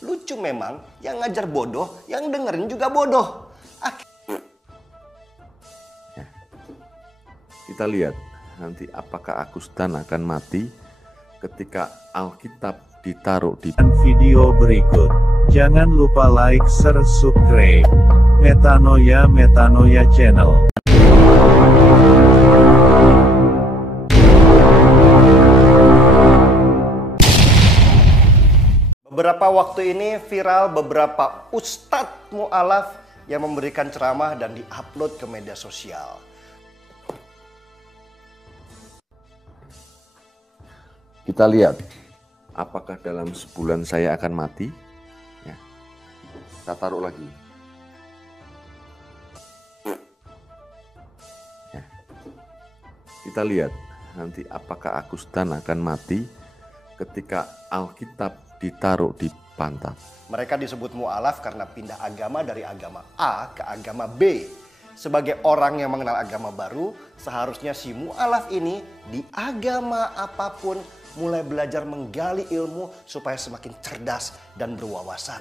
Lucu memang, yang ngajar bodoh, yang dengerin juga bodoh. Kita lihat nanti apakah Agustan akan mati ketika Alkitab ditaruh di video berikut. Jangan lupa like, share, subscribe. Metanoia Channel. Beberapa waktu ini viral beberapa ustadz mu'alaf yang memberikan ceramah dan diupload ke media sosial. Kita lihat apakah dalam sebulan saya akan mati. Ya. Kita taruh lagi. Ya. Kita lihat nanti apakah Agustan akan mati ketika Alkitab ditaruh di pantat. Mereka disebut mu'alaf karena pindah agama dari agama A ke agama B. Sebagai orang yang mengenal agama baru, seharusnya si mu'alaf ini di agama apapun mulai belajar menggali ilmu supaya semakin cerdas dan berwawasan.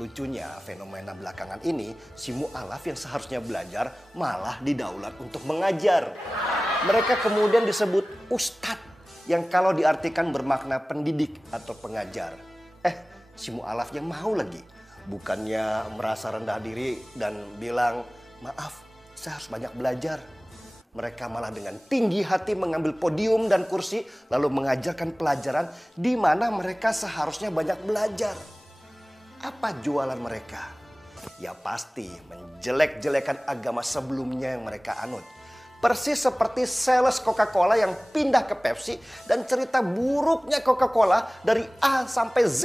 Lucunya fenomena belakangan ini, si mu'alaf yang seharusnya belajar malah didaulat untuk mengajar. Mereka kemudian disebut ustadz yang kalau diartikan bermakna pendidik atau pengajar. Si mu'alafnya mau lagi. Bukannya merasa rendah diri dan bilang, maaf saya harus banyak belajar. Mereka malah dengan tinggi hati mengambil podium dan kursi lalu mengajarkan pelajaran di mana mereka seharusnya banyak belajar. Apa jualan mereka? Ya pasti menjelek-jelekan agama sebelumnya yang mereka anut. Persis seperti sales Coca-Cola yang pindah ke Pepsi dan cerita buruknya Coca-Cola dari A sampai Z.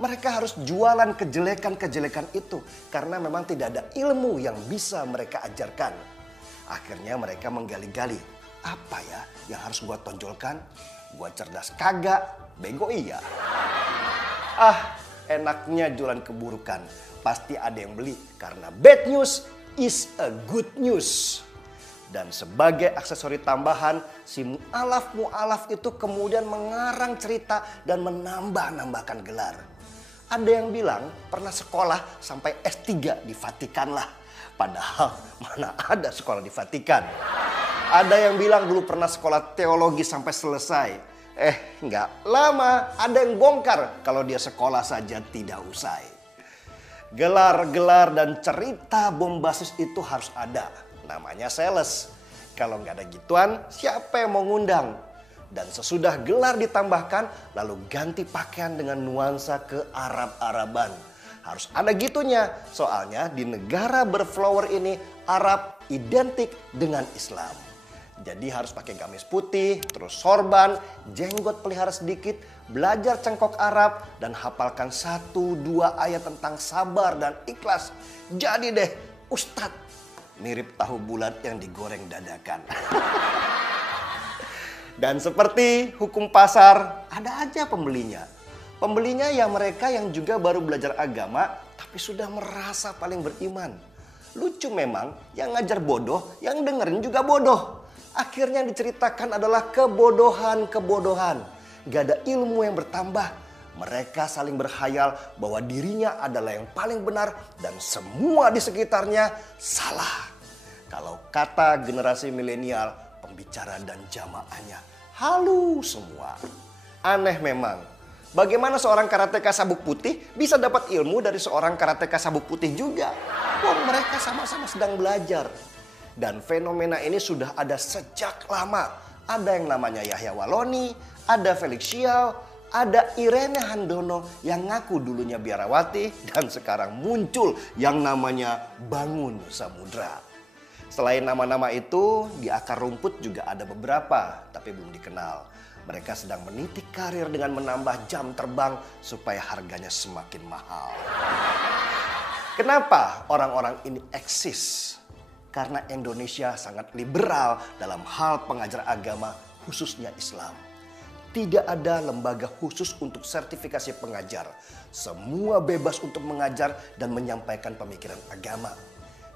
Mereka harus jualan kejelekan-kejelekan itu karena memang tidak ada ilmu yang bisa mereka ajarkan. Akhirnya mereka menggali-gali, apa ya yang harus gua tonjolkan? Gua cerdas kagak, bego iya. Enaknya jualan keburukan. Pasti ada yang beli karena bad news is a good news. Dan sebagai aksesori tambahan, si mu'alaf itu kemudian mengarang cerita dan menambahkan gelar. Ada yang bilang pernah sekolah sampai S3 di Vatikan lah. Padahal mana ada sekolah di Vatikan. Ada yang bilang dulu pernah sekolah teologi sampai selesai. Nggak lama ada yang bongkar kalau dia sekolah saja tidak usai. Gelar-gelar dan cerita bombastis itu harus ada. Namanya sales. Kalau nggak ada gituan, siapa yang mau ngundang? Dan sesudah gelar ditambahkan, lalu ganti pakaian dengan nuansa ke Arab-Araban. Harus ada gitunya, soalnya di negara berflower ini Arab identik dengan Islam. Jadi harus pakai gamis putih, terus sorban, jenggot pelihara sedikit, belajar cengkok Arab, dan hafalkan 1-2 ayat tentang sabar dan ikhlas. Jadi deh, ustadz, mirip tahu bulat yang digoreng dadakan. Dan seperti hukum pasar, ada aja pembelinya. Pembelinya ya mereka yang juga baru belajar agama tapi sudah merasa paling beriman. Lucu memang, yang ngajar bodoh, yang dengerin juga bodoh. Akhirnya yang diceritakan adalah kebodohan-kebodohan. Gak ada ilmu yang bertambah. Mereka saling berkhayal bahwa dirinya adalah yang paling benar dan semua di sekitarnya salah. Kalau kata generasi milenial, pembicara dan jamaahnya halu semua. Aneh memang. Bagaimana seorang karateka sabuk putih bisa dapat ilmu dari seorang karateka sabuk putih juga? Mereka sama-sama sedang belajar. Dan fenomena ini sudah ada sejak lama. Ada yang namanya Yahya Waloni, ada Felix Xiao, ada Irene Handono yang ngaku dulunya biarawati dan sekarang muncul yang namanya Bangun Samudra. Selain nama-nama itu, di akar rumput juga ada beberapa, tapi belum dikenal. Mereka sedang menitik karir dengan menambah jam terbang supaya harganya semakin mahal. Kenapa orang-orang ini eksis? Karena Indonesia sangat liberal dalam hal pengajar agama, khususnya Islam. Tidak ada lembaga khusus untuk sertifikasi pengajar. Semua bebas untuk mengajar dan menyampaikan pemikiran agama.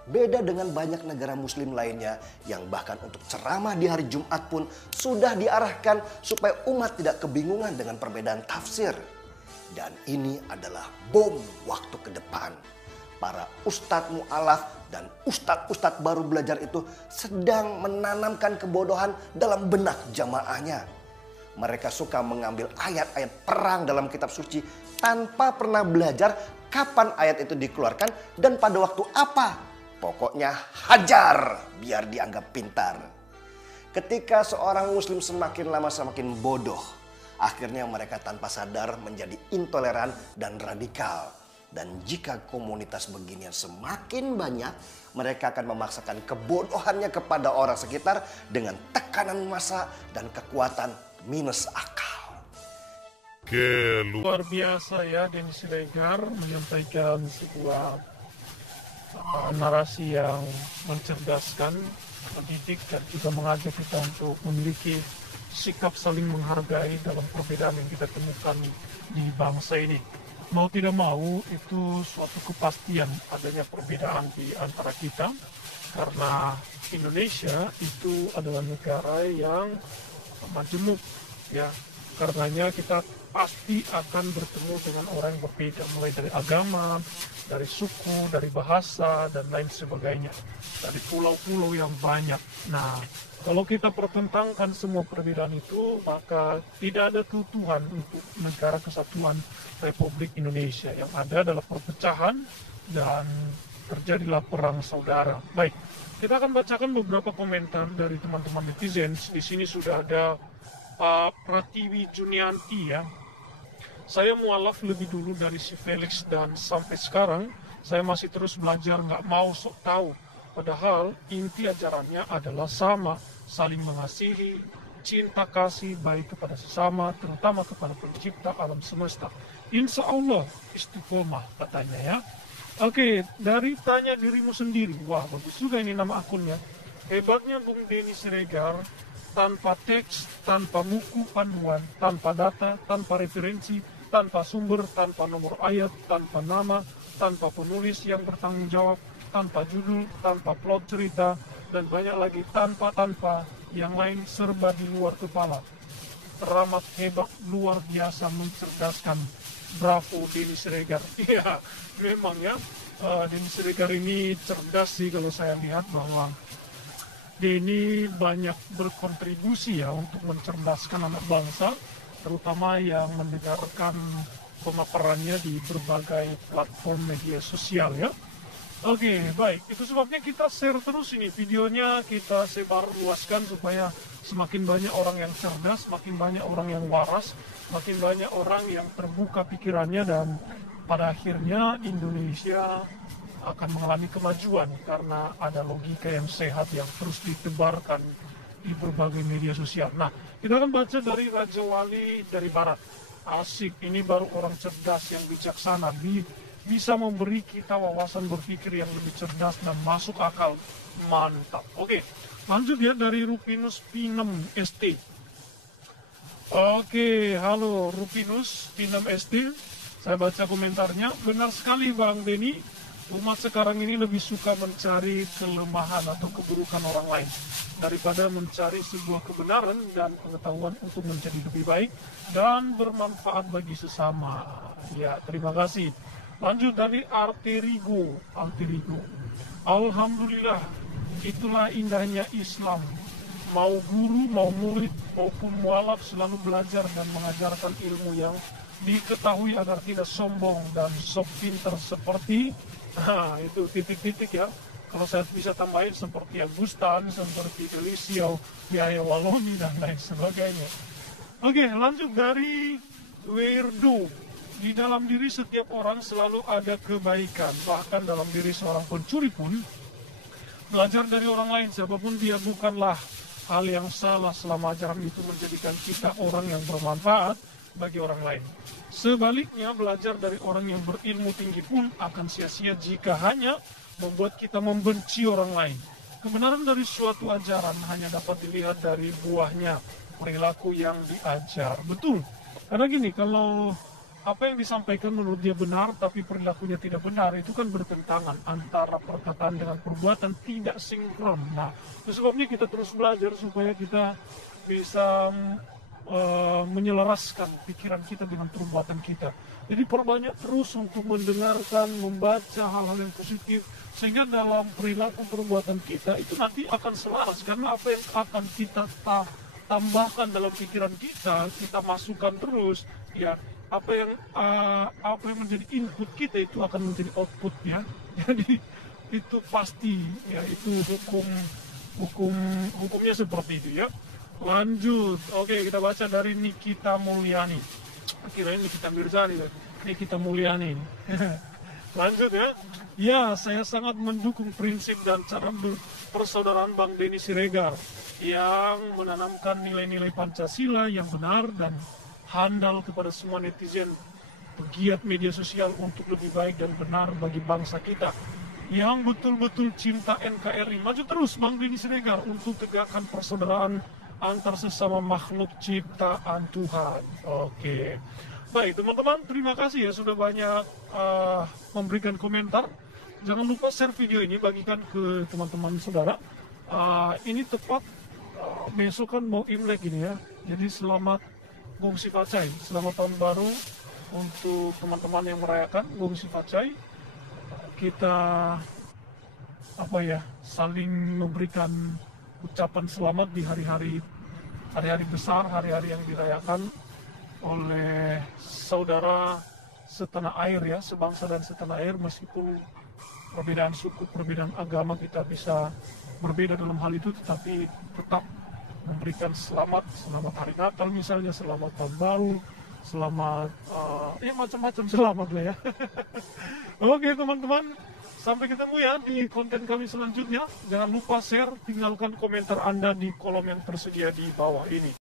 Beda dengan banyak negara muslim lainnya yang bahkan untuk ceramah di hari Jumat pun sudah diarahkan supaya umat tidak kebingungan dengan perbedaan tafsir. Dan ini adalah bom waktu ke depan. Para ustadz mu'alaf dan ustadz-ustadz baru belajar itu sedang menanamkan kebodohan dalam benak jamaahnya. Mereka suka mengambil ayat-ayat perang dalam kitab suci tanpa pernah belajar kapan ayat itu dikeluarkan dan pada waktu apa. Pokoknya hajar biar dianggap pintar. Ketika seorang muslim semakin lama semakin bodoh, akhirnya mereka tanpa sadar menjadi intoleran dan radikal. Dan jika komunitas beginian semakin banyak, mereka akan memaksakan kebodohannya kepada orang sekitar dengan tekanan massa dan kekuatan minus akal. Luar biasa ya, Denny Siregar menyampaikan sebuah narasi yang mencerdaskan, mendidik, dan juga mengajak kita untuk memiliki sikap saling menghargai dalam perbedaan yang kita temukan di bangsa ini. Mau tidak mau itu suatu kepastian adanya perbedaan di antara kita, karena Indonesia itu adalah negara yang majemuk ya. Karenanya kita pasti akan bertemu dengan orang yang berbeda, mulai dari agama, dari suku, dari bahasa, dan lain sebagainya. Dari pulau-pulau yang banyak. Nah, kalau kita pertentangkan semua perbedaan itu, maka tidak ada keutuhan untuk negara kesatuan Republik Indonesia. Yang ada adalah perpecahan dan terjadilah perang saudara. Baik, kita akan bacakan beberapa komentar dari teman-teman netizen. Di sini sudah ada Pak Pratiwi Junianti ya. Saya mualaf lebih dulu dari si Felix dan sampai sekarang saya masih terus belajar, nggak mau sok tahu. Padahal inti ajarannya adalah sama, saling mengasihi, cinta kasih baik kepada sesama, terutama kepada pencipta alam semesta. Insya Allah istiqomah katanya ya. Oke, dari tanya dirimu sendiri. Wah, bagus juga ini nama akunnya. Hebatnya Bung Denny Siregar, tanpa teks, tanpa buku panduan, tanpa data, tanpa referensi, tanpa sumber, tanpa nomor ayat, tanpa nama, tanpa penulis yang bertanggung jawab, tanpa judul, tanpa plot cerita, dan banyak lagi tanpa yang lain serba di luar kepala. Teramat hebat, luar biasa, mencerdaskan. Bravo Denny Siregar. Iya, memang ya, Denny Siregar ini cerdas sih kalau saya lihat, bahwa Denny banyak berkontribusi ya untuk mencerdaskan anak bangsa, terutama yang mendengarkan pemaparannya di berbagai platform media sosial ya. Oke, baik. Itu sebabnya kita share terus ini videonya, kita sebar luaskan supaya semakin banyak orang yang cerdas, semakin banyak orang yang waras, semakin banyak orang yang terbuka pikirannya, dan pada akhirnya Indonesia akan mengalami kemajuan karena ada logika yang sehat yang terus ditebarkan di berbagai media sosial. Nah, kita akan baca dari Raja Wali dari Barat. Asik, ini baru orang cerdas yang bijaksana, bisa memberi kita wawasan berpikir yang lebih cerdas dan masuk akal. Mantap. Oke, lanjut ya dari Rupinus Pinem ST. Oke, halo Rupinus Pinem ST. Saya baca komentarnya. Benar sekali Bang Denny. Umat sekarang ini lebih suka mencari kelemahan atau keburukan orang lain daripada mencari sebuah kebenaran dan pengetahuan untuk menjadi lebih baik dan bermanfaat bagi sesama. Ya, terima kasih. Lanjut dari Alterigo. Alhamdulillah, itulah indahnya Islam. Mau guru, mau murid, maupun mualaf selalu belajar dan mengajarkan ilmu yang diketahui agar tidak sombong dan sok pinter seperti itu titik-titik ya. Kalau saya bisa tambahin seperti Agustan, seperti Delisio, Yahya Walomi, dan lain sebagainya. Oke, lanjut dari Weirdo. Di dalam diri setiap orang selalu ada kebaikan. Bahkan dalam diri seorang pencuri pun, belajar dari orang lain, siapapun dia, bukanlah hal yang salah selama ajaran itu menjadikan kita orang yang bermanfaat bagi orang lain. Sebaliknya, belajar dari orang yang berilmu tinggi pun akan sia-sia jika hanya membuat kita membenci orang lain. Kebenaran dari suatu ajaran hanya dapat dilihat dari buahnya, perilaku yang diajar. Betul. Karena gini, kalau apa yang disampaikan menurut dia benar tapi perilakunya tidak benar, itu kan bertentangan antara perkataan dengan perbuatan, tidak sinkron. Nah, itu sebabnya kita terus belajar supaya kita bisa menyelaraskan pikiran kita dengan perbuatan kita. Jadi perbanyak terus untuk mendengarkan, membaca hal-hal yang positif, sehingga dalam perilaku perbuatan kita itu nanti akan selaras, karena apa yang akan kita tambahkan dalam pikiran kita masukkan terus, ya apa yang menjadi input kita itu akan menjadi output ya. Jadi itu pasti ya, itu hukumnya seperti itu ya. Lanjut, oke, kita baca dari Nikita Mulyani. Kirain Nikita Mirzani, Nikita Mulyani. Lanjut ya. Ya, saya sangat mendukung prinsip dan cara persaudaraan Bang Denny Siregar yang menanamkan nilai-nilai Pancasila yang benar dan handal kepada semua netizen pegiat media sosial untuk lebih baik dan benar bagi bangsa kita yang betul-betul cinta NKRI. Maju terus Bang Denny Siregar untuk tegakkan persaudaraan antar sesama makhluk ciptaan Tuhan. Oke. Baik teman-teman, terima kasih ya sudah banyak memberikan komentar. Jangan lupa share video ini, bagikan ke teman-teman saudara. Ini tepat besok kan mau Imlek ini ya. Jadi selamat Gong Si Facai, selamat tahun baru untuk teman-teman yang merayakan Gong Si Facai. Kita saling memberikan ucapan selamat di hari-hari besar, hari-hari yang dirayakan oleh saudara setanah air ya, sebangsa dan setanah air. Meskipun perbedaan suku, perbedaan agama kita bisa berbeda dalam hal itu, tetapi tetap memberikan selamat hari Natal misalnya, selamat tahun baru, selamat macam-macam selamat lah ya. Oke teman-teman, sampai ketemu ya di konten kami selanjutnya. Jangan lupa share, tinggalkan komentar Anda di kolom yang tersedia di bawah ini.